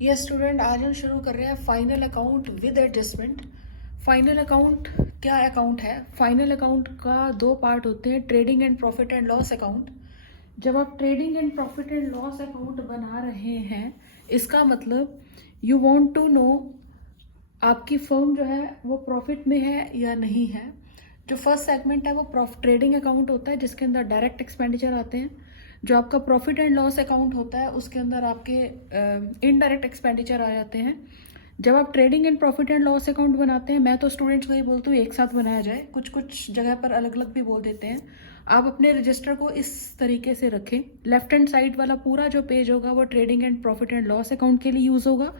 ये स्टूडेंट आज हम शुरू कर रहे हैं final account with adjustment. Final account क्या अकाउंट है? फाइनल अकाउंट का दो पार्ट होते हैं, trading and profit and loss account. जब आप trading and profit and loss account बना रहे हैं, इसका मतलब यू वांट टू नो आपकी फर्म जो है वो प्रॉफिट में है या नहीं है। जो फर्स्ट सेगमेंट है वो ट्रेडिंग अकाउंट होता है, जिसके अंदर डायरेक्ट एक्सपेंडिचर आते हैं। जो आपका प्रॉफिट एंड लॉस अकाउंट होता है उसके अंदर आपके इनडायरेक्ट एक्सपेंडिचर आ जाते हैं। जब आप trading and profit and loss account बनाते हैं, मैं तो स्टूडेंट्स को ही बोलती हूँ एक साथ बनाया जाए, कुछ कुछ जगह पर अलग अलग भी बोल देते हैं। आप अपने रजिस्टर को इस तरीके से रखें, लेफ्ट हैंड साइड वाला पूरा जो पेज होगा वो trading and profit and loss account के लिए यूज होगा।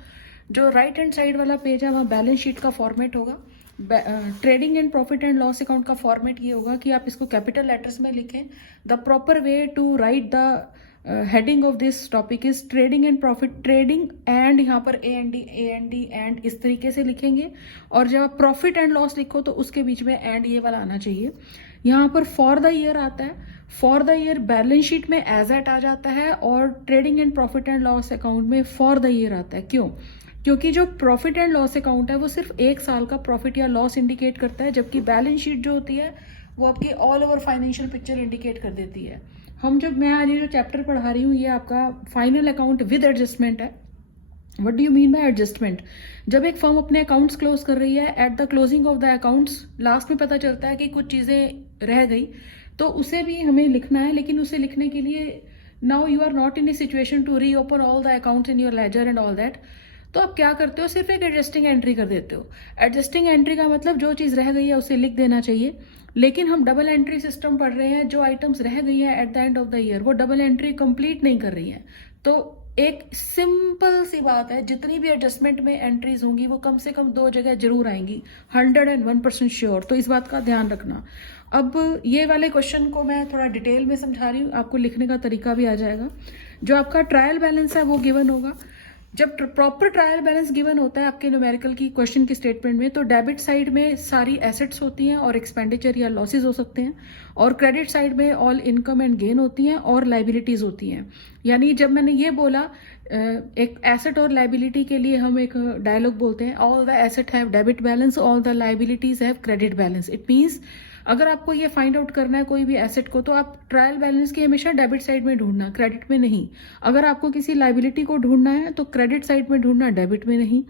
जो राइट हैंड साइड वाला पेज है वहाँ बैलेंस शीट का फॉर्मेट होगा। Trading and profit and loss account का फॉर्मेट ये होगा कि आप इसको कैपिटल लेटर्स में लिखें। The proper way to write the heading of this topic is trading and profit, trading and यहाँ पर ए एंड डी एंड इस तरीके से लिखेंगे। और जब आप प्रॉफिट एंड लॉस लिखो तो उसके बीच में एंड ये वाला आना चाहिए। यहाँ पर फॉर द ईयर आता है, for the year balance sheet में एज एट आ जाता है और trading and profit and loss account में फॉर द ईयर आता है। क्यों? क्योंकि जो प्रॉफिट एंड लॉस अकाउंट है वो सिर्फ एक साल का प्रॉफिट या लॉस इंडिकेट करता है, जबकि बैलेंस शीट जो होती है वो आपकी all over financial picture indicate कर देती है। मैं आज ये जो चैप्टर पढ़ा रही हूँ ये आपका फाइनल अकाउंट विद एडजस्टमेंट है। What do you mean by adjustment? जब एक फर्म अपने अकाउंट्स क्लोज कर रही है, at the closing of the accounts last में पता चलता है कि कुछ चीज़ें रह गई, तो उसे भी हमें लिखना है। लेकिन उसे लिखने के लिए now you are not in a situation to reopen all the accounts in your ledger and all that. तो आप क्या करते हो, सिर्फ एक एडजस्टिंग एंट्री कर देते हो। एडजस्टिंग एंट्री का मतलब जो चीज़ रह गई है उसे लिख देना चाहिए। लेकिन हम डबल एंट्री सिस्टम पढ़ रहे हैं, जो आइटम्स रह गई है eight the end of the year वो डबल एंट्री कंप्लीट नहीं कर रही है। तो एक सिंपल सी बात है, जितनी भी एडजस्टमेंट में एंट्रीज होंगी वो कम से कम दो जगह जरूर आएंगी, 101% श्योर। तो इस बात का ध्यान रखना। अब ये वाले क्वेश्चन को मैं थोड़ा डिटेल में समझा रही हूँ, आपको लिखने का तरीका भी आ जाएगा। जो आपका ट्रायल बैलेंस है वो गिवन होगा। जब प्रॉपर ट्रायल बैलेंस गिवन होता है आपके न्यूमेरिकल की क्वेश्चन की स्टेटमेंट में, तो डेबिट साइड में सारी एसेट्स होती हैं और एक्सपेंडिचर या लॉसेस हो सकते हैं, और क्रेडिट साइड में ऑल इनकम एंड गेन होती हैं और लाइबिलिटीज होती हैं। यानी जब मैंने ये बोला एक एसेट और लाइबिलिटी के लिए हम एक डायलॉग बोलते हैं, all the asset have debit balance, all the liabilities have credit balance. It means अगर आपको ये फाइंड आउट करना है कोई भी एसेट को, तो आप ट्रायल बैलेंस की हमेशा डेबिट साइड में ढूंढना, क्रेडिट में नहीं। अगर आपको किसी लाइबिलिटी को ढूंढना है तो क्रेडिट साइड में ढूंढना, डेबिट में नहीं।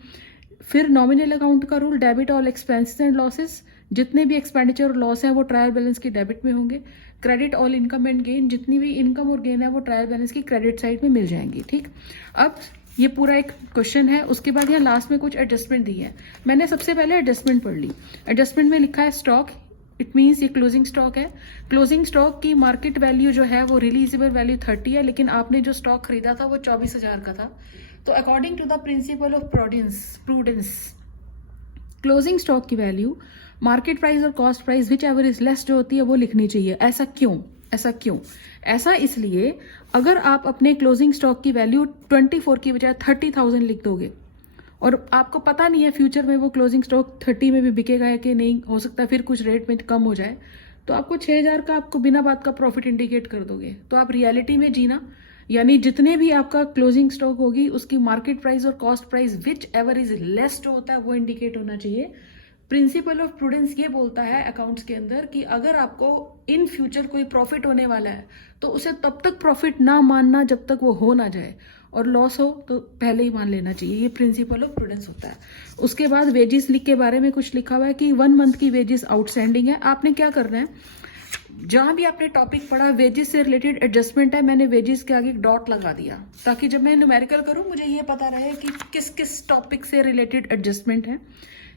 फिर नॉमिनल अकाउंट का rule, debit all expenses and losses, जितने भी एक्सपेंडिचर और लॉस हैं वो ट्रायल बैलेंस की डेबिट में होंगे। Credit all income and gain, जितनी भी इनकम और गेन है वो ट्रायल बैलेंस की क्रेडिट साइड में मिल जाएंगी। ठीक, अब ये पूरा एक क्वेश्चन है। उसके बाद यहाँ लास्ट में कुछ एडजस्टमेंट दी है। मैंने सबसे पहले एडजस्टमेंट पढ़ ली। एडजस्टमेंट में लिखा है स्टॉक, इट मीन्स ये क्लोजिंग स्टॉक है। क्लोजिंग स्टॉक की मार्केट वैल्यू जो है वो रिलीजेबल वैल्यू 30 है, लेकिन आपने जो स्टॉक खरीदा था वो 24,000 का था। तो according to the principle of prudence closing stock की वैल्यू मार्केट प्राइस और cost price whichever is less जो होती है वो लिखनी चाहिए। ऐसा क्यों? ऐसा इसलिए, अगर आप अपने क्लोजिंग स्टॉक की वैल्यू 24 की बजाय 30,000 लिख दोगे और आपको पता नहीं है फ्यूचर में वो क्लोजिंग स्टॉक 30 में भी बिकेगा या कि नहीं, हो सकता है फिर कुछ रेट में कम हो जाए, तो आपको 6,000 का आपको बिना बात का प्रॉफिट इंडिकेट कर दोगे। तो आप रियलिटी में जीना, यानी जितने भी आपका क्लोजिंग स्टॉक होगी उसकी मार्केट प्राइस और cost price whichever is less जो होता है वो इंडिकेट होना चाहिए। प्रिंसिपल ऑफ प्रूडेंस ये बोलता है अकाउंट्स के अंदर कि अगर आपको इन फ्यूचर कोई प्रॉफिट होने वाला है तो उसे तब तक प्रॉफिट ना मानना जब तक वो हो ना जाए, और लॉस हो तो पहले ही मान लेना चाहिए। ये प्रिंसिपल ऑफ प्रूडेंस होता है। उसके बाद वेजेस लिख के बारे में कुछ लिखा हुआ है कि 1 मंथ की वेजेस आउटस्टैंडिंग है। आपने क्या करना है, जहां भी आपने टॉपिक पढ़ा वेजेस से रिलेटेड एडजस्टमेंट है, मैंने वेजेस के आगे एक डॉट लगा दिया ताकि जब मैं न्यूमेरिकल करूं मुझे ये पता रहे कि किस किस टॉपिक से रिलेटेड एडजस्टमेंट है।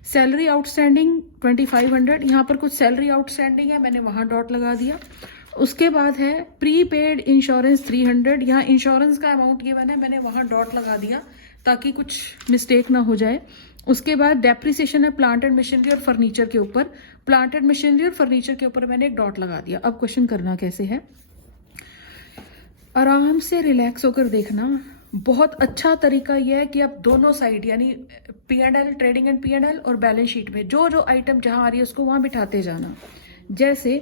सैलरी आउटस्टैंडिंग 2500, यहाँ पर कुछ सैलरी आउटस्टैंडिंग है, मैंने वहां डॉट लगा दिया। उसके बाद है प्री पेड इंश्योरेंस 300, यहाँ इंश्योरेंस का अमाउंट गिवन है, मैंने वहां डॉट लगा दिया ताकि कुछ मिस्टेक ना हो जाए। उसके बाद डेप्रिसिएशन है प्लांट एंड मशीनरी और फर्नीचर के ऊपर, प्लांट एंड मशीनरी और फर्नीचर के ऊपर मैंने एक डॉट लगा दिया। अब क्वेश्चन करना कैसे है, आराम से रिलैक्स होकर देखना। बहुत अच्छा तरीका यह है कि आप दोनों साइड यानी P&L, ट्रेडिंग एंड P&L और बैलेंस शीट में जो जो आइटम जहां आ रही है उसको वहां बिठाते जाना। जैसे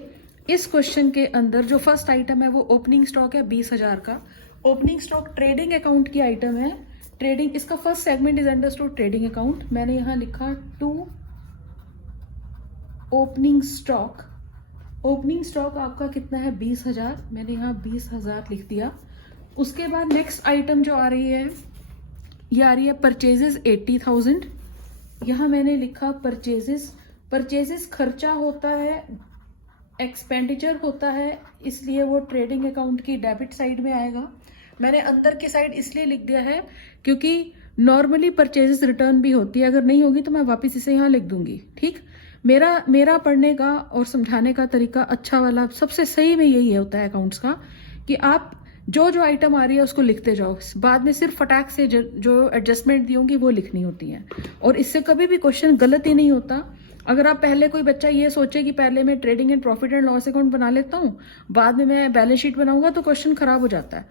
इस क्वेश्चन के अंदर जो फर्स्ट आइटम है वो ओपनिंग स्टॉक है 20,000 का। ओपनिंग स्टॉक ट्रेडिंग अकाउंट की आइटम है ट्रेडिंग, इसका first segment is understood trading account. मैंने यहाँ लिखा to opening stock. Opening stock आपका कितना है 20,000, मैंने यहाँ 20,000 लिख दिया। उसके बाद नेक्स्ट आइटम जो आ रही है ये आ रही है परचेजेस 80,000। यहाँ मैंने लिखा परचेजेस। परचेजेस खर्चा होता है, एक्सपेंडिचर होता है, इसलिए वो ट्रेडिंग अकाउंट की डेबिट साइड में आएगा। मैंने अंदर की साइड इसलिए लिख दिया है क्योंकि नॉर्मली परचेजेस रिटर्न भी होती है, अगर नहीं होगी तो मैं वापस इसे यहाँ लिख दूंगी। ठीक, मेरा पढ़ने का और समझाने का तरीका अच्छा वाला सबसे सही में यही होता है अकाउंट्स का, कि आप जो जो आइटम आ रही है उसको लिखते जाओ, बाद में सिर्फ फटाक से जो एडजस्टमेंट दी होंगी वो लिखनी होती है, और इससे कभी भी क्वेश्चन गलत ही नहीं होता। अगर आप पहले, कोई बच्चा ये सोचे कि पहले मैं trading and profit and loss account बना लेता हूँ, बाद में मैं बैलेंस शीट बनाऊंगा, तो क्वेश्चन खराब हो जाता है।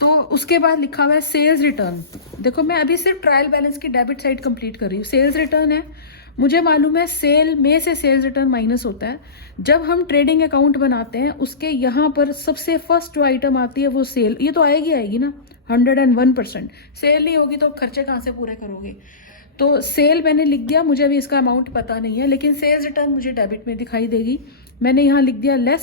तो उसके बाद लिखा हुआ है सेल्स रिटर्न। देखो मैं अभी सिर्फ ट्रायल बैलेंस की डेबिट साइड कंप्लीट कर रही हूँ। सेल्स रिटर्न है, मुझे मालूम है सेल में से सेल्स रिटर्न माइनस होता है। जब हम ट्रेडिंग अकाउंट बनाते हैं उसके यहाँ पर सबसे फर्स्ट जो आइटम आती है वो सेल, ये तो आएगी ना 101%। सेल नहीं होगी तो खर्चे कहाँ से पूरे करोगे। तो सेल मैंने लिख दिया, मुझे अभी इसका अमाउंट पता नहीं है, लेकिन सेल्स रिटर्न मुझे डेबिट में दिखाई देगी। मैंने यहाँ लिख दिया लेस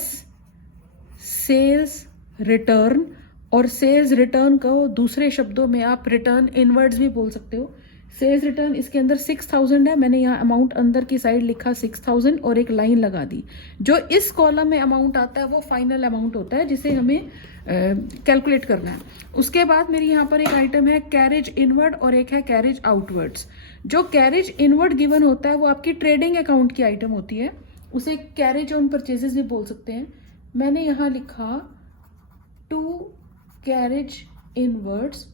सेल्स रिटर्न, और सेल्स रिटर्न को दूसरे शब्दों में आप रिटर्न इनवर्ड्स भी बोल सकते हो। सेल्स रिटर्न इसके अंदर 6,000 है, मैंने यहाँ अमाउंट अंदर की साइड लिखा 6,000 और एक लाइन लगा दी। जो इस कॉलम में अमाउंट आता है वो फाइनल अमाउंट होता है जिसे हमें कैलकुलेट करना है। उसके बाद मेरी यहाँ पर एक आइटम है कैरेज इनवर्ड और एक है कैरेज आउटवर्ड्स। जो कैरेज इनवर्ड गिवन होता है वो आपकी ट्रेडिंग अकाउंट की आइटम होती है, उसे कैरेज ऑन परचेजेस भी बोल सकते हैं। मैंने यहाँ लिखा to carriage inwards.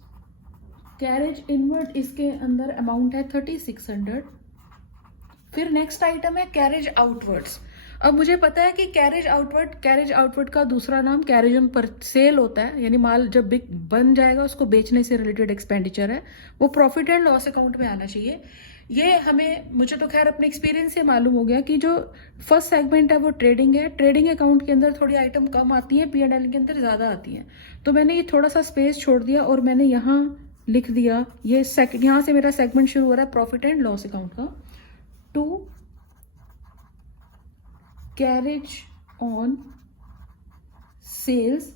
Carriage inward इसके अंदर अमाउंट है 3600। फिर नेक्स्ट आइटम है कैरेज आउटवर्ड्स। अब मुझे पता है कि कैरेज आउटवर्ड का दूसरा नाम कैरेज ऑन पर सेल होता है, यानी माल जब बन जाएगा उसको बेचने से रिलेटेड एक्सपेंडिचर है, वो प्रॉफिट एंड लॉस अकाउंट में आना चाहिए। ये मुझे तो खैर अपने एक्सपीरियंस से मालूम हो गया कि जो फर्स्ट सेगमेंट है वो ट्रेडिंग है। ट्रेडिंग अकाउंट के अंदर थोड़ी आइटम कम आती है, P&L के अंदर ज्यादा आती है। तो मैंने ये थोड़ा सा स्पेस छोड़ दिया और मैंने यहाँ लिख दिया, ये यहाँ से मेरा सेगमेंट शुरू हो रहा है प्रॉफिट एंड लॉस अकाउंट का। To carriage on sales.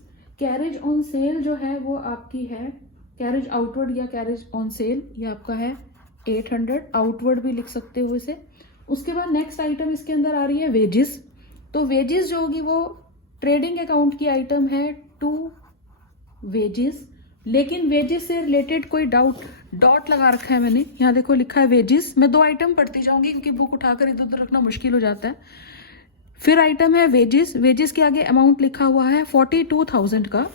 Carriage on sale जो है वो आपकी है कैरेज आउटवर्ड या कैरेज ऑन सेल, ये आपका है 800। आउटवर्ड भी लिख सकते हो इसे। उसके बाद नेक्स्ट आइटम इसके अंदर आ रही है वेजेस। तो वेजेस जो होगी वो ट्रेडिंग अकाउंट की आइटम है टू वेजेस, लेकिन वेजेस से रिलेटेड कोई डॉट लगा रखा है मैंने, यहाँ देखो लिखा है वेजेस। मैं दो आइटम पढ़ती जाऊंगी क्योंकि बुक उठाकर इधर उधर रखना मुश्किल हो जाता है। फिर आइटम है वेजेस। वेजेस के आगे अमाउंट लिखा हुआ है 42,000 का,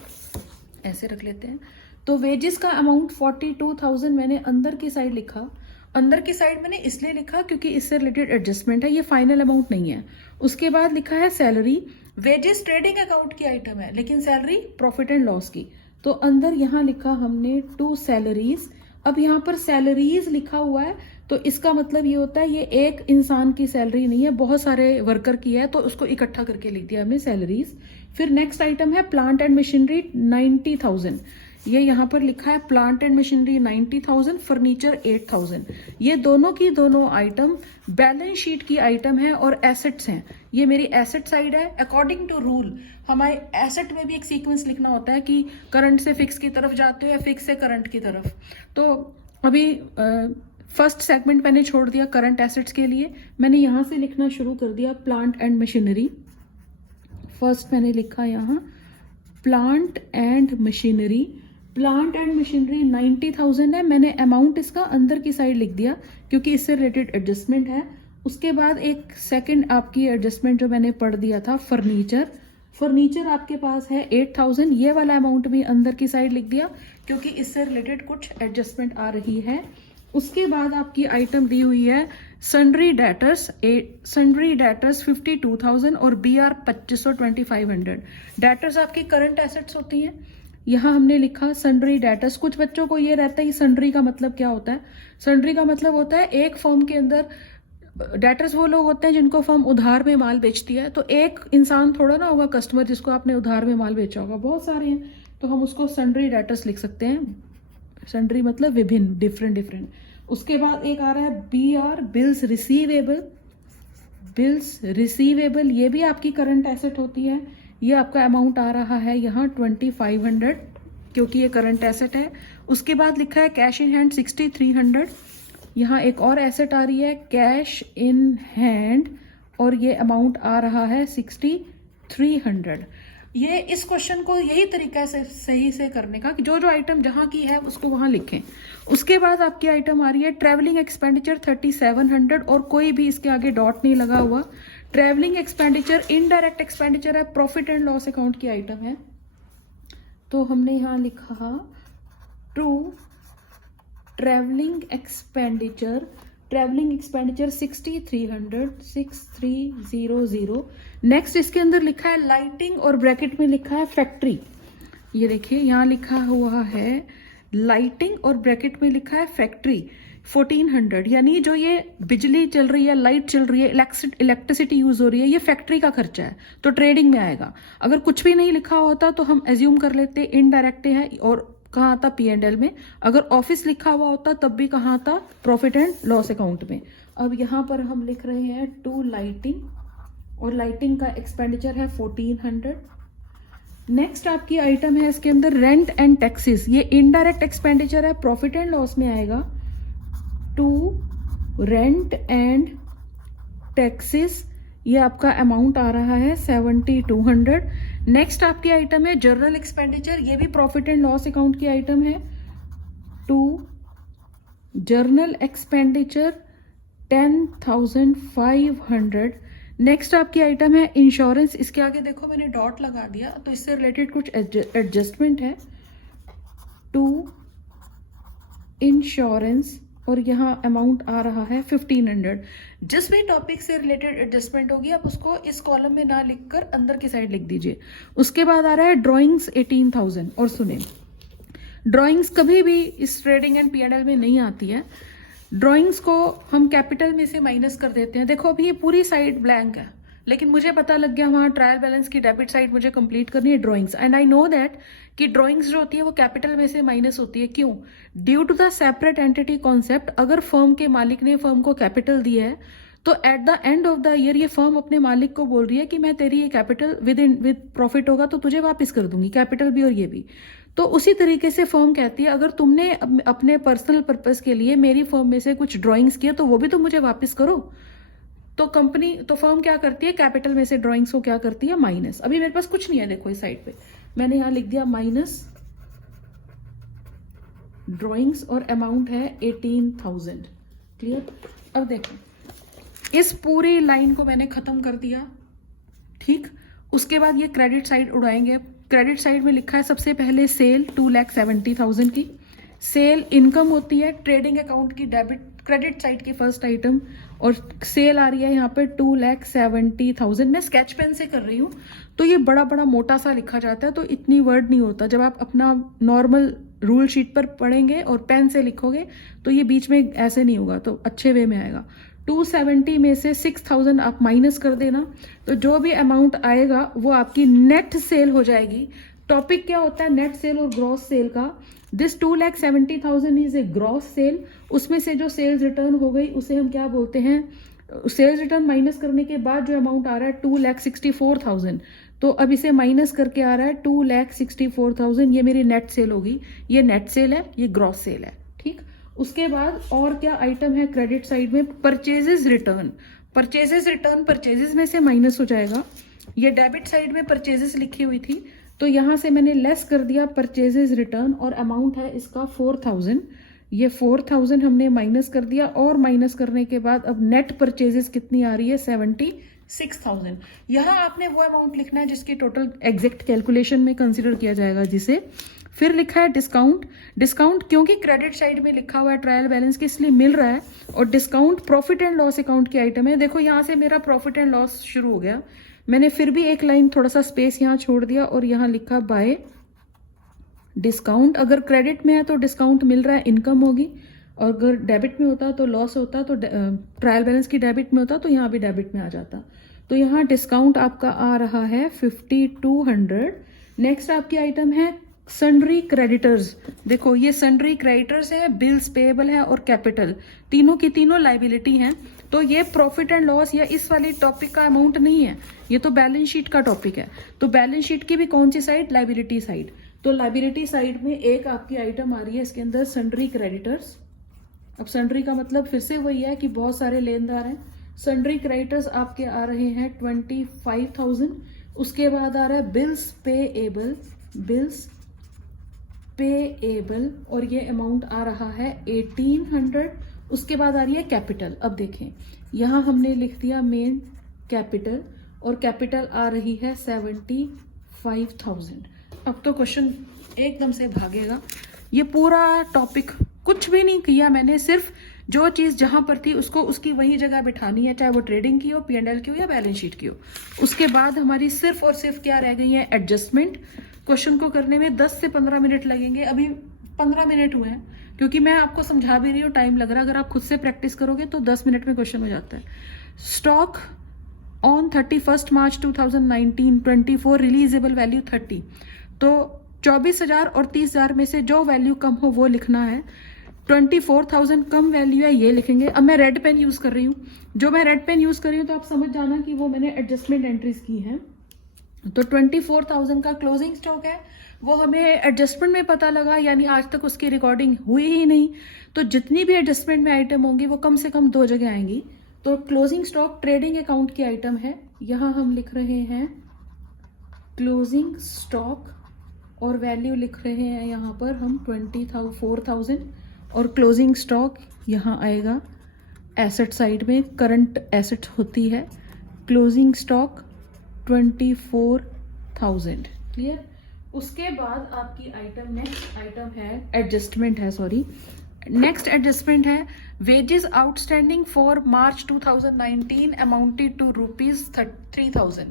ऐसे रख लेते हैं। तो वेजेस का अमाउंट 42,000 मैंने अंदर की साइड लिखा। अंदर की साइड मैंने इसलिए लिखा क्योंकि इससे रिलेटेड एडजस्टमेंट है, ये फाइनल अमाउंट नहीं है। उसके बाद लिखा है सैलरी। वेजेस ट्रेडिंग अकाउंट की आइटम है लेकिन सैलरी प्रॉफिट एंड लॉस की। तो अंदर यहाँ लिखा हमने टू सैलरीज। अब यहाँ पर सैलरीज लिखा हुआ है तो इसका मतलब ये होता है ये एक इंसान की सैलरी नहीं है, बहुत सारे वर्कर की है, तो उसको इकट्ठा करके लिख दिया हमने सैलरीज। फिर नेक्स्ट आइटम है प्लांट एंड मशीनरी 90,000। ये यहाँ पर लिखा है प्लांट एंड मशीनरी 90,000, फर्नीचर 8,000। ये दोनों की दोनों आइटम बैलेंस शीट की आइटम है और एसेट्स हैं। ये मेरी एसेट साइड है। अकॉर्डिंग टू रूल हमारे एसेट में भी एक सीक्वेंस लिखना होता है कि करंट से फिक्स की तरफ जाते हो या फिक्स से करंट की तरफ। तो अभी फर्स्ट सेगमेंट मैंने छोड़ दिया करंट एसेट्स के लिए, मैंने यहाँ से लिखना शुरू कर दिया प्लांट एंड मशीनरी। फर्स्ट मैंने लिखा यहाँ plant and machinery. Plant and machinery 90,000 है, मैंने अमाउंट इसका अंदर की साइड लिख दिया क्योंकि इससे रिलेटेड एडजस्टमेंट है। उसके बाद एक सेकंड आपकी एडजस्टमेंट जो मैंने पढ़ दिया था फर्नीचर। फर्नीचर आपके पास है 8,000, ये वाला अमाउंट भी अंदर की साइड लिख दिया क्योंकि इससे रिलेटेड कुछ एडजस्टमेंट आ रही है। उसके बाद आपकी आइटम दी हुई है सन्ड्री डेटर्स 52,000 और BR 2500 डेटर्स आपकी करंट एसेट्स होती हैं। यहाँ हमने लिखा सन्ड्री डेटर्स। कुछ बच्चों को ये रहता है कि सन्ड्री का मतलब क्या होता है। सन्ड्री का मतलब होता है एक फर्म के अंदर डेटर्स वो लोग होते हैं जिनको फर्म उधार में माल बेचती है। तो एक इंसान थोड़ा ना होगा कस्टमर जिसको आपने उधार में माल बेचा होगा, बहुत सारे हैं, तो हम उसको सन्ड्री डेटर्स लिख सकते हैं। सन्ड्री मतलब विभिन्न, डिफरेंट। उसके बाद एक आ रहा है BR, बिल्स रिसीवेबल, ये भी आपकी करंट एसेट होती है। ये आपका अमाउंट आ रहा है यहाँ 2500, क्योंकि ये करंट एसेट है। उसके बाद लिखा है कैश इन हैंड 6300, यहाँ एक और एसेट आ रही है कैश इन हैंड, और ये अमाउंट आ रहा है 6300। ये इस क्वेश्चन को यही तरीका से सही से करने का कि जो जो आइटम जहाँ की है उसको वहाँ लिखें। उसके बाद आपकी आइटम आ रही है ट्रैवलिंग एक्सपेंडिचर 3700, और कोई भी इसके आगे डॉट नहीं लगा हुआ। ट्रैवलिंग एक्सपेंडिचर इनडायरेक्ट एक्सपेंडिचर है, प्रॉफिट एंड लॉस अकाउंट की आइटम है। तो हमने यहाँ लिखा टू ट्रैवलिंग एक्सपेंडिचर 6300। नेक्स्ट इसके अंदर लिखा है लाइटिंग, और ब्रैकेट में लिखा है फैक्ट्री। ये देखिए यहाँ लिखा हुआ है लाइटिंग और ब्रैकेट में लिखा है फैक्ट्री 1400, यानी जो ये बिजली चल रही है, लाइट चल रही है, इलेक्ट्रिसिटी यूज हो रही है, ये फैक्ट्री का खर्चा है, तो ट्रेडिंग में आएगा। अगर कुछ भी नहीं लिखा होता तो हम एज्यूम कर लेते इनडायरेक्ट है, और कहाँ आता P&L में। अगर ऑफिस लिखा हुआ होता तब भी कहाँ आता, प्रॉफिट एंड लॉस अकाउंट में। अब यहाँ पर हम लिख रहे हैं टू लाइटिंग, और लाइटिंग का एक्सपेंडिचर है 1400। नेक्स्ट आपकी आइटम है इसके अंदर रेंट एंड टैक्सेस, ये इनडायरेक्ट एक्सपेंडिचर है, प्रॉफिट एंड लॉस में आएगा। टू रेंट एंड टैक्सेस, ये आपका अमाउंट आ रहा है 7200। नेक्स्ट आपकी आइटम है जर्नल एक्सपेंडिचर, ये भी प्रॉफिट एंड लॉस अकाउंट की आइटम है। To general expenditure 10,500। नेक्स्ट आपकी आइटम है इंश्योरेंस, इसके आगे देखो मैंने डॉट लगा दिया, तो इससे रिलेटेड कुछ एडजस्टमेंट है। टू इंश्योरेंस, और यहाँ अमाउंट आ रहा है 1500। जिस भी टॉपिक से रिलेटेड एडजस्टमेंट होगी आप उसको इस कॉलम में ना लिखकर अंदर की साइड लिख दीजिए। उसके बाद आ रहा है ड्राइंग्स 18,000। और सुने, ड्राइंग्स कभी भी इस ट्रेडिंग एंड P&L में नहीं आती है। ड्राइंग्स को हम कैपिटल में से माइनस कर देते हैं। देखो अभी ये पूरी साइड ब्लैंक है, लेकिन मुझे पता लग गया वहाँ ट्रायल बैलेंस की डेबिट साइड मुझे कंप्लीट करनी है drawings, and I know that कि ड्राइंग्स जो होती है वो कैपिटल में से माइनस होती है। क्यों? Due to the separate entity concept, अगर फर्म के मालिक ने फर्म को कैपिटल दिया है तो at the end of the year ये फर्म अपने मालिक को बोल रही है कि मैं तेरी ये कैपिटल विद प्रॉफिट होगा तो तुझे वापस कर दूंगी, कैपिटल भी और ये भी। तो उसी तरीके से फर्म कहती है अगर तुमने अपने पर्सनल पर्पस के लिए मेरी फर्म में से कुछ ड्राइंग्स किया तो वो भी तुम मुझे वापस करो। तो फर्म क्या करती है, कैपिटल में से ड्राइंग्स को क्या करती है, माइनस। अभी मेरे पास कुछ नहीं है, देखो इस साइड पे मैंने यहां लिख दिया माइनस ड्राइंग्स, और अमाउंट है 18,000। क्लियर? अब देखो इस पूरी लाइन को मैंने खत्म कर दिया, ठीक। उसके बाद ये क्रेडिट साइड उड़ाएंगे। क्रेडिट साइड में लिखा है सबसे पहले सेल 2,70,000 की। सेल इनकम होती है ट्रेडिंग अकाउंट की डेबिट क्रेडिट साइड की फर्स्ट आइटम, और सेल आ रही है यहाँ पे 2,70,000। मैं स्केच पेन से कर रही हूँ तो ये बड़ा बड़ा मोटा सा लिखा जाता है, तो इतनी वर्ड नहीं होता। जब आप अपना नॉर्मल रूल शीट पर पढ़ेंगे और पेन से लिखोगे तो ये बीच में ऐसे नहीं होगा, तो अच्छे वे में आएगा। 270 में से 6,000 आप माइनस कर देना, तो जो भी अमाउंट आएगा वो आपकी नेट सेल हो जाएगी। टॉपिक क्या होता है नेट सेल और ग्रॉस सेल का? This 2,70,000 is a gross sale. उसमें से जो सेल्स रिटर्न हो गई उसे हम क्या बोलते हैं, सेल्स रिटर्न माइनस करने के बाद जो अमाउंट आ रहा है 2,64,000, तो अब इसे माइनस करके आ रहा है 2,64,000, ये मेरी नेट सेल होगी। ये नेट सेल है, ये ग्रॉस सेल है, ठीक। उसके बाद और क्या आइटम है क्रेडिट साइड में, purchases return. Purchases return purchases में से माइनस हो जाएगा। ये डेबिट साइड में परचेजेस लिखी हुई थी तो यहां से मैंने लेस कर दिया परचेजेस रिटर्न, और अमाउंट है इसका 4,000। ये 4,000 हमने माइनस कर दिया, और माइनस करने के बाद अब नेट परचेजेस कितनी आ रही है 76,000। यहाँ आपने वो अमाउंट लिखना है जिसकी टोटल एग्जैक्ट कैलकुलेशन में कंसिडर किया जाएगा जिसे। फिर लिखा है डिस्काउंट। डिस्काउंट क्योंकि क्रेडिट साइड में लिखा हुआ है ट्रायल बैलेंस के, इसलिए मिल रहा है, और discount profit and loss account की आइटम है। देखो यहाँ से मेरा प्रॉफिट एंड लॉस शुरू हो गया, मैंने फिर भी एक लाइन थोड़ा सा स्पेस यहाँ छोड़ दिया और यहाँ लिखा बाय डिस्काउंट। अगर क्रेडिट में है तो डिस्काउंट मिल रहा है, इनकम होगी, और अगर डेबिट में होता तो लॉस होता, तो ट्रायल बैलेंस की डेबिट में होता तो यहाँ भी डेबिट में आ जाता। तो यहाँ डिस्काउंट आपका आ रहा है 5,200। नेक्स्ट आपकी आइटम है सन्ड्री क्रेडिटर्स, देखो ये सन्ड्री क्रेडिटर्स है, बिल्स पेएबल है और कैपिटल, तीनों की तीनों लाइबिलिटी हैं। तो ये प्रॉफिट एंड लॉस या इस वाली टॉपिक का अमाउंट नहीं है, ये तो बैलेंस शीट का टॉपिक है। तो बैलेंस शीट की भी कौन सी साइड, लाइबिलिटी साइड। तो लाइबिलिटी साइड में एक आपकी आइटम आ रही है इसके अंदर सन्ड्री क्रेडिटर्स। अब सन्ड्री का मतलब फिर से वही है कि बहुत सारे लेनदार हैं। सन्ड्री क्रेडिटर्स आपके आ रहे हैं 25,000। उसके बाद आ रहा है बिल्स पेएबल, बिल्स पेएबल और ये अमाउंट आ रहा है 1800। उसके बाद आ रही है कैपिटल। अब देखें यहाँ हमने लिख दिया मेन कैपिटल और कैपिटल आ रही है 75,000। अब तो क्वेश्चन एकदम से भागेगा। ये पूरा टॉपिक कुछ भी नहीं किया मैंने, सिर्फ जो चीज़ जहां पर थी उसको उसकी वही जगह बिठानी है, चाहे वो ट्रेडिंग की हो, P&L की हो या बैलेंस शीट की हो। उसके बाद हमारी सिर्फ और सिर्फ क्या रह गई है, एडजस्टमेंट। क्वेश्चन को करने में 10 से 15 मिनट लगेंगे, अभी 15 मिनट हुए हैं क्योंकि मैं आपको समझा भी रही हूँ, टाइम लग रहा है। अगर आप खुद से प्रैक्टिस करोगे तो 10 मिनट में क्वेश्चन हो जाता है। Stock on 31 March 2019 24 realisable value 30। तो 24,000 और 30,000 में से जो वैल्यू कम हो वो लिखना है। 24,000 कम वैल्यू है, ये लिखेंगे। अब मैं रेड पेन यूज कर रही हूँ, जो मैं रेड पेन यूज कर रही हूँ तो आप समझ जाना कि वो मैंने एडजस्टमेंट एंट्रीज की हैं। तो 24,000 का क्लोजिंग स्टॉक है, वो हमें एडजस्टमेंट में पता लगा, यानी आज तक उसकी रिकॉर्डिंग हुई ही नहीं। तो जितनी भी एडजस्टमेंट में आइटम होंगी वो कम से कम 2 जगह आएंगी। तो क्लोजिंग स्टॉक ट्रेडिंग अकाउंट की आइटम है, यहाँ हम लिख रहे हैं क्लोजिंग स्टॉक और वैल्यू लिख रहे हैं यहाँ पर हम 24,000 और क्लोजिंग स्टॉक यहाँ आएगा एसेट साइड में, करंट एसेट होती है। Closing stock 24,000, clear. उसके बाद आपकी आइटम नेक्स्ट आइटम है एडजस्टमेंट है, सॉरी नेक्स्ट एडजस्टमेंट है wages outstanding for March 2019 amounted to ₹3,000।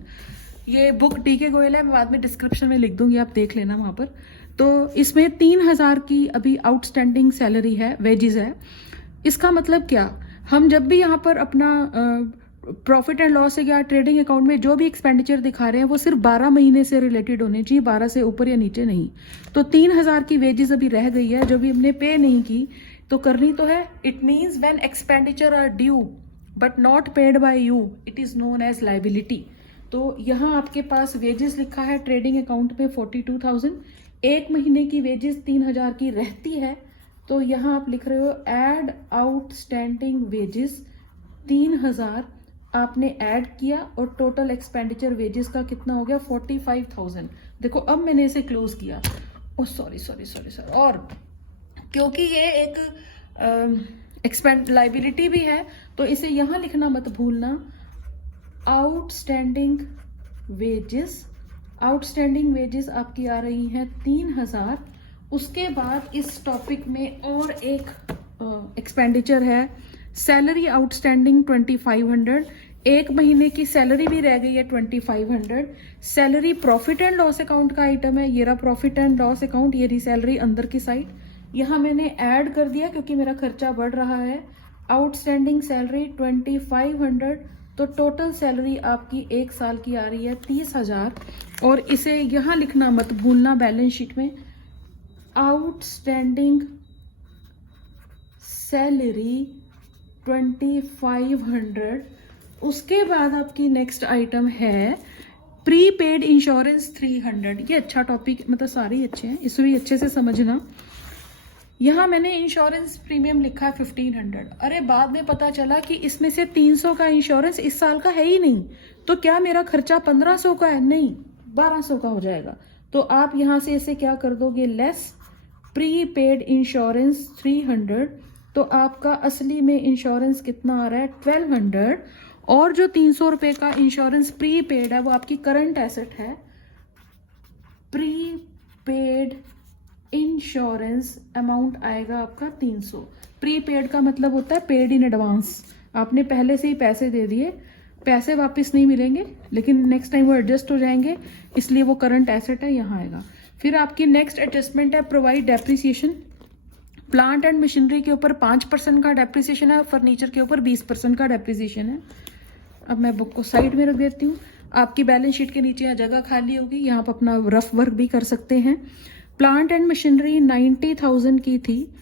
ये बुक DK गोयल है, मैं बाद में डिस्क्रिप्शन में लिख दूंगी, आप देख लेना वहां पर। तो इसमें 3,000 की अभी आउटस्टैंडिंग सैलरी है, वेजेस है। इसका मतलब क्या, हम जब भी यहाँ पर अपना प्रॉफिट एंड लॉस या ट्रेडिंग अकाउंट में जो भी एक्सपेंडिचर दिखा रहे हैं वो सिर्फ 12 महीने से रिलेटेड होने चाहिए, 12 से ऊपर या नीचे नहीं। तो 3,000 की वेजेस अभी रह गई है जो भी हमने पे नहीं की, तो करनी तो है। It means when expenditure are due but not paid by you it is known as liability. तो यहाँ आपके पास वेजेस लिखा है ट्रेडिंग अकाउंट में 42,000, एक महीने की वेजेस 3,000 की रहती है। तो यहाँ आप लिख रहे हो एड आउटस्टैंडिंग वेजेस 3,000 आपने ऐड किया और टोटल एक्सपेंडिचर वेजेस का कितना हो गया 45,000। देखो अब मैंने इसे क्लोज किया, ओ सॉरी सर, और क्योंकि ये एक एक्सपेंड लाइबिलिटी भी है तो इसे यहां लिखना मत भूलना, आउटस्टैंडिंग वेजेस। आउटस्टैंडिंग वेजेस आपकी आ रही हैं 3,000। उसके बाद इस टॉपिक में और एक एक्सपेंडिचर है सैलरी आउटस्टैंडिंग 2,500, एक महीने की सैलरी भी रह गई है 2,500। Salary profit and loss account का आइटम है, ये रहा प्रॉफिट एंड लॉस अकाउंट, ये रही सैलरी अंदर की साइड। यहाँ मैंने ऐड कर दिया क्योंकि मेरा खर्चा बढ़ रहा है। आउटस्टैंडिंग सैलरी 2,500, तो टोटल सैलरी आपकी एक साल की आ रही है 30,000। और इसे यहाँ लिखना मत भूलना बैलेंस शीट में, आउटस्टैंडिंग सैलरी 2,500। उसके बाद आपकी नेक्स्ट आइटम है प्रीपेड इंश्योरेंस 300। ये अच्छा टॉपिक, मतलब सारे ही अच्छे हैं, इसे भी अच्छे से समझना। यहाँ मैंने इंश्योरेंस प्रीमियम लिखा है 1,500। अरे बाद में पता चला कि इसमें से 300 का इंश्योरेंस इस साल का है ही नहीं, तो क्या मेरा खर्चा 1,500 का है? नहीं, 1,200 का हो जाएगा। तो आप यहाँ से इसे क्या कर दोगे, लेस प्रीपेड इंश्योरेंस 300। तो आपका असली में इंश्योरेंस कितना आ रहा है 1,200, और जो 300 रुपए का इंश्योरेंस प्रीपेड है वो आपकी करंट एसेट है। प्रीपेड इंश्योरेंस अमाउंट आएगा आपका 300। प्रीपेड का मतलब होता है पेड इन एडवांस, आपने पहले से ही पैसे दे दिए, पैसे वापस नहीं मिलेंगे लेकिन नेक्स्ट टाइम वो एडजस्ट हो जाएंगे, इसलिए वो करंट एसेट है, यहाँ आएगा। फिर आपकी नेक्स्ट एडजस्टमेंट है provide depreciation. Plant and machinery के ऊपर 5% का डेप्रिसिएशन है, फर्नीचर के ऊपर 20% का डेप्रिसिएशन है। अब मैं बुक को साइड में रख देती हूँ। आपकी बैलेंस शीट के नीचे यहाँ जगह खाली होगी, यहाँ आप अपना रफ वर्क भी कर सकते हैं। प्लांट एंड मशीनरी 90,000 की थी।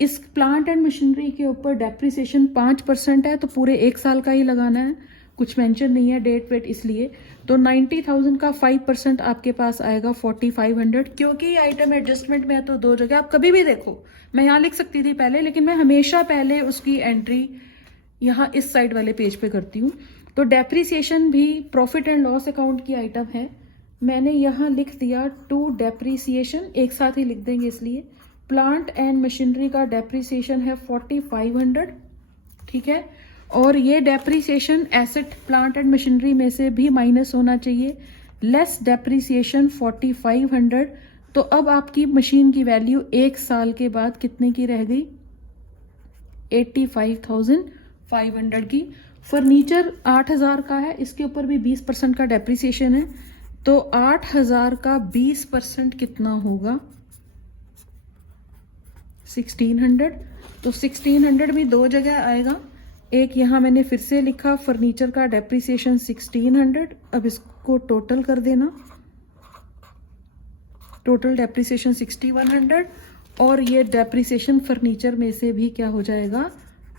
इस प्लांट एंड मशीनरी के ऊपर डेप्रिसिएशन 5% है, तो पूरे 1 साल का ही लगाना है, कुछ मेंशन नहीं है डेट वेट, इसलिए तो 90,000 का 5% आपके पास आएगा 4500। क्योंकि आइटम एडजस्टमेंट में है तो दो जगह आप कभी भी देखो, मैं यहाँ लिख सकती थी पहले, लेकिन मैं हमेशा पहले उसकी एंट्री यहाँ इस साइड वाले पेज पे करती हूँ। तो डेप्रिसिएशन भी प्रॉफिट एंड लॉस अकाउंट की आइटम है, मैंने यहाँ लिख दिया टू डेप्रिसिएशन, एक साथ ही लिख देंगे इसलिए। प्लांट एंड मशीनरी का डेप्रिसिएशन है 4500, ठीक है, और ये depreciation asset plant and machinery में से भी माइनस होना चाहिए, लेस डेप्रिसिएशन 4500। तो अब आपकी मशीन की वैल्यू 1 साल के बाद कितने की रह गई? 85,500 की। फर्नीचर 8,000 का है, इसके ऊपर भी 20% का डेप्रिसिएशन है, तो 8,000 का 20% कितना होगा? 1600। तो 1600 भी दो जगह आएगा, एक यहाँ मैंने फिर से लिखा फर्नीचर का डेप्रिसिएशन 1600, अब इसको टोटल कर देना, टोटल डेप्रिसिएशन 6100, और ये डेप्रिसिएशन फर्नीचर में से भी क्या हो जाएगा?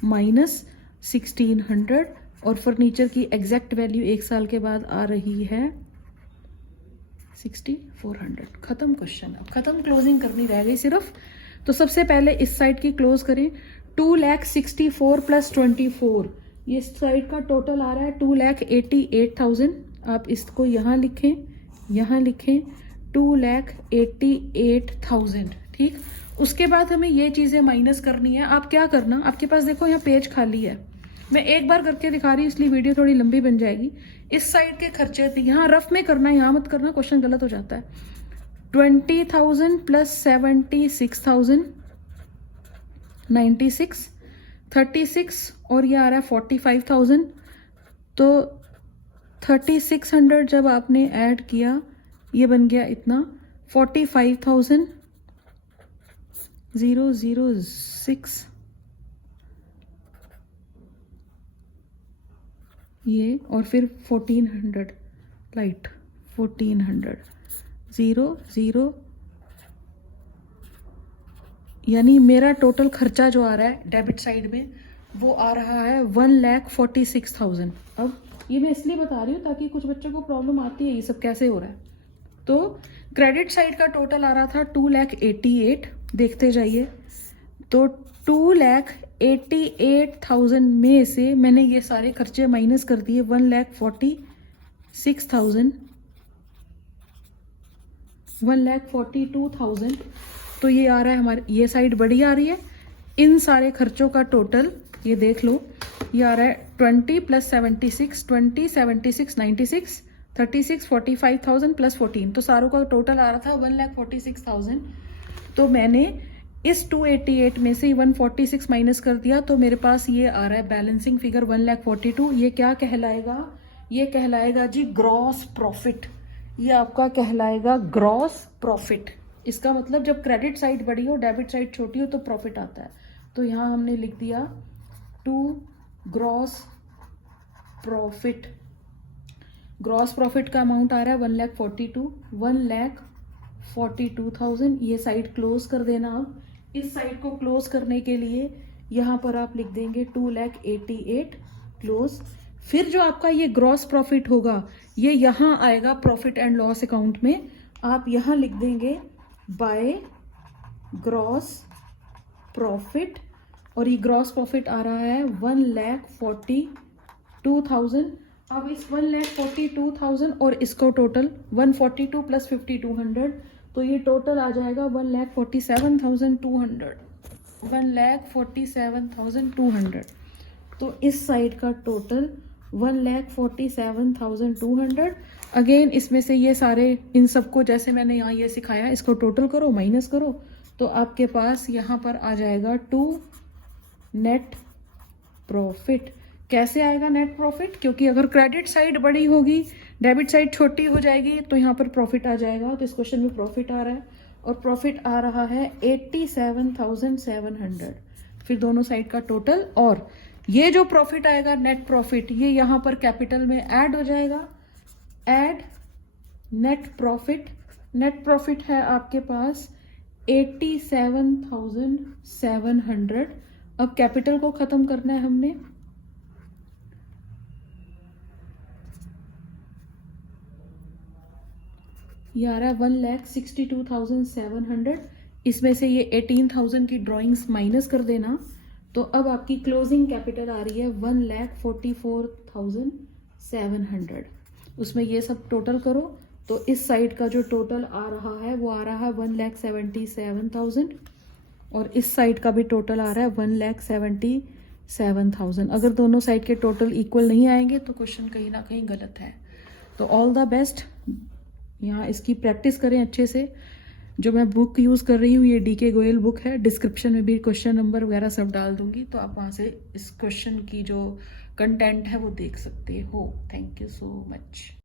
माइनस 1600, और फर्नीचर की एग्जैक्ट वैल्यू 1 साल के बाद आ रही है 6400। खत्म क्वेश्चन। अब खत्म, क्लोजिंग करनी रह गई सिर्फ। तो सबसे पहले इस साइड की क्लोज करें। 2,64,000 प्लस 24, ये इस साइड का टोटल आ रहा है 2,88,000। आप इसको यहाँ लिखें, यहाँ लिखें 2,88,000, ठीक। उसके बाद हमें ये चीज़ें माइनस करनी है। आप क्या करना, आपके पास देखो यहाँ पेज खाली है, मैं एक बार करके दिखा रही हूँ इसलिए वीडियो थोड़ी लंबी बन जाएगी। इस साइड के खर्चे थे, यहाँ रफ में करना है, यहाँ मत करना, क्वेश्चन गलत हो जाता है। 20,000 प्लस 76,000 96, 36, और ये आ रहा है 45,000। तो 3600 जब आपने ऐड किया ये बन गया इतना 45,006, ये, और फिर 1400 लाइट 1400 0 यानी मेरा टोटल खर्चा जो आ रहा है डेबिट साइड में वो आ रहा है 1,46,000। अब ये मैं इसलिए बता रही हूँ ताकि कुछ बच्चों को प्रॉब्लम आती है ये सब कैसे हो रहा है। तो क्रेडिट साइड का टोटल आ रहा था 2,88,000, देखते जाइए। तो 2,88,000 में से मैंने ये सारे खर्चे माइनस कर दिए, 1,46,000, 1,42,000। तो ये आ रहा है हमारे, ये साइड बड़ी आ रही है। इन सारे खर्चों का टोटल ये देख लो, ये आ रहा है 20 प्लस 76, 20, 76, 96, 36, 45,000 प्लस 14, तो सारों का टोटल आ रहा था 1,46,000। तो मैंने इस 288 में से 146 माइनस कर दिया, तो मेरे पास ये आ रहा है बैलेंसिंग फिगर 1,42,000। ये क्या कहलाएगा? ये कहलाएगा जी ग्रॉस प्रॉफिट। ये आपका कहलाएगा ग्रॉस प्रॉफिट। इसका मतलब जब क्रेडिट साइड बड़ी हो डेबिट साइड छोटी हो तो प्रॉफिट आता है। तो यहाँ हमने लिख दिया to gross profit. Gross profit का अमाउंट आ रहा है 1,42,000। ये साइड क्लोज कर देना। अब इस साइड को क्लोज करने के लिए यहाँ पर आप लिख देंगे 2,88,000 क्लोज। फिर जो आपका ये ग्रॉस प्रॉफिट होगा ये यहाँ आएगा प्रॉफिट एंड लॉस अकाउंट में। आप यहाँ लिख देंगे बाय ग्रॉस प्रॉफिट, और ये ग्रॉस प्रॉफिट आ रहा है 1,42,000। अब इस 1,42,000 और इसको टोटल 142 प्लस 5,200, तो ये टोटल आ जाएगा 1,47,200, 1,47,200। तो इस साइड का टोटल 1,47,200। अगेन इसमें से ये सारे इन सबको जैसे मैंने यहाँ ये सिखाया इसको टोटल करो, माइनस करो, तो आपके पास यहाँ पर आ जाएगा टू नेट प्रॉफिट। कैसे आएगा नेट प्रॉफिट? क्योंकि अगर क्रेडिट साइड बड़ी होगी डेबिट साइड छोटी हो जाएगी तो यहाँ पर प्रॉफिट आ जाएगा। तो इस क्वेश्चन में प्रॉफिट आ रहा है और प्रॉफिट आ रहा है 87,700। फिर दोनों साइड का टोटल, और ये जो प्रॉफिट आएगा नेट प्रॉफिट ये यहाँ पर कैपिटल में ऐड हो जाएगा। Add net profit. Net profit है आपके पास 87,700। अब कैपिटल को ख़त्म करना है हमने। ये आ रहा है 1,62,700। इसमें से ये 18,000 की ड्राइंग्स माइनस कर देना, तो अब आपकी क्लोजिंग कैपिटल आ रही है 1,44,700। उसमें ये सब टोटल करो तो इस साइड का जो टोटल आ रहा है वो आ रहा है 1,77,000 और इस साइड का भी टोटल आ रहा है 1,77,000। अगर दोनों साइड के टोटल इक्वल नहीं आएंगे तो क्वेश्चन कहीं ना कहीं गलत है। तो ऑल द बेस्ट, यहाँ इसकी प्रैक्टिस करें अच्छे से। जो मैं बुक यूज़ कर रही हूँ ये DK गोयल बुक है। डिस्क्रिप्शन में भी क्वेश्चन नंबर वगैरह सब डाल दूंगी, तो आप वहाँ से इस क्वेश्चन की जो कंटेंट है वो देख सकते हो। Thank you so much.